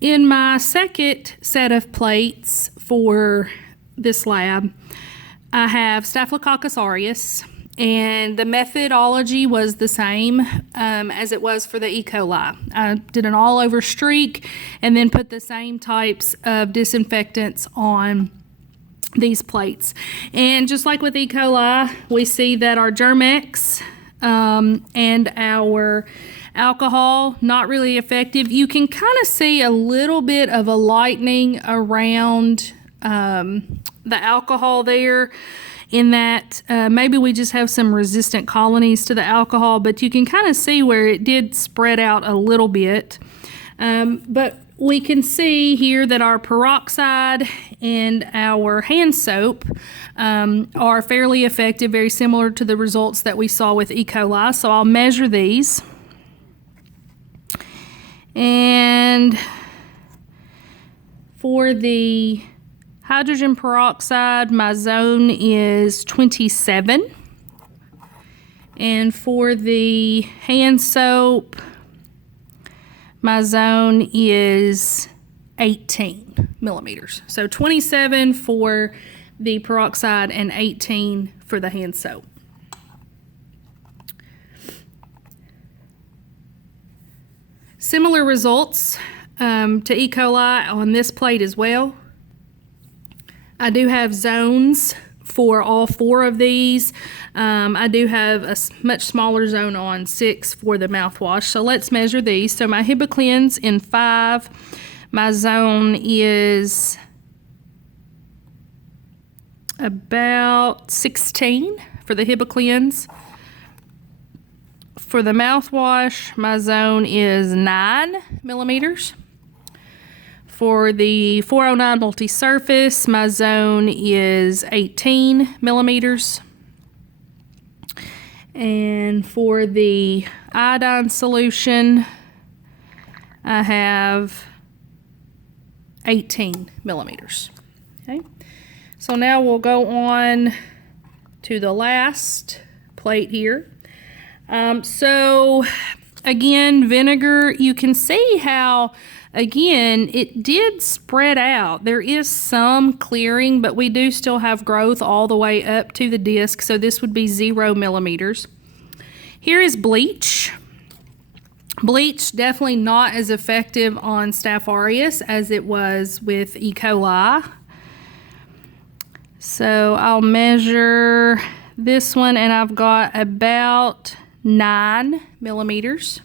In my second set of plates for this lab, I have Staphylococcus aureus, and the methodology was the same as it was for the E. coli. I did an all-over streak and then put the same types of disinfectants on these plates. And just like with E. coli, we see that our Germ-X and our alcohol, not really effective. You can kind of see a little bit of a lightening around the alcohol there, in that maybe we just have some resistant colonies to the alcohol, but you can kind of see where it did spread out a little bit. But we can see here that our peroxide and our hand soap are fairly effective, very similar to the results that we saw with E. coli. So I'll measure these. And for the hydrogen peroxide, my zone is 27. And for the hand soap, my zone is 18 millimeters. So 27 for the peroxide and 18 for the hand soap. Similar results to E. coli on this plate as well. I do have zones for all 4 of these. I do have a much smaller zone on 6 for the mouthwash. So let's measure these. So my Hibiclens in 5, my zone is about 16 for the Hibiclens. For the mouthwash, my zone is 9 millimeters. For the 409 multi-surface, my zone is 18 millimeters. And for the iodine solution, I have 18 millimeters. Okay. So now we'll go on to the last plate here. So again, vinegar, you can see how, again, it did spread out. There is some clearing, but we do still have growth all the way up to the disc, so this would be 0 millimeters. Here is bleach. Bleach, definitely not as effective on Staph aureus as it was with E. coli. So I'll measure this one, and I've got about 9 millimeters.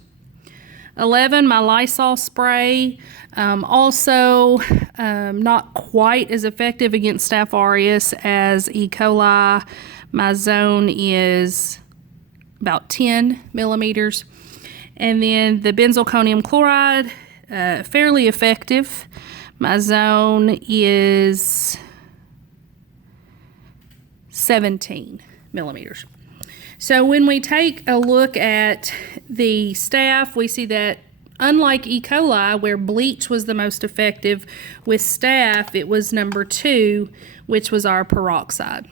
11, my Lysol spray, also not quite as effective against Staph aureus as E. coli. My zone is about 10 millimeters. And then the benzalkonium chloride, fairly effective. My zone is 17 millimeters. So when we take a look at the staph, we see that unlike E. coli, where bleach was the most effective, with staph, it was number 2, which was our peroxide.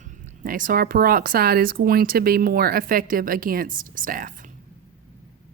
Okay, so our peroxide is going to be more effective against staph.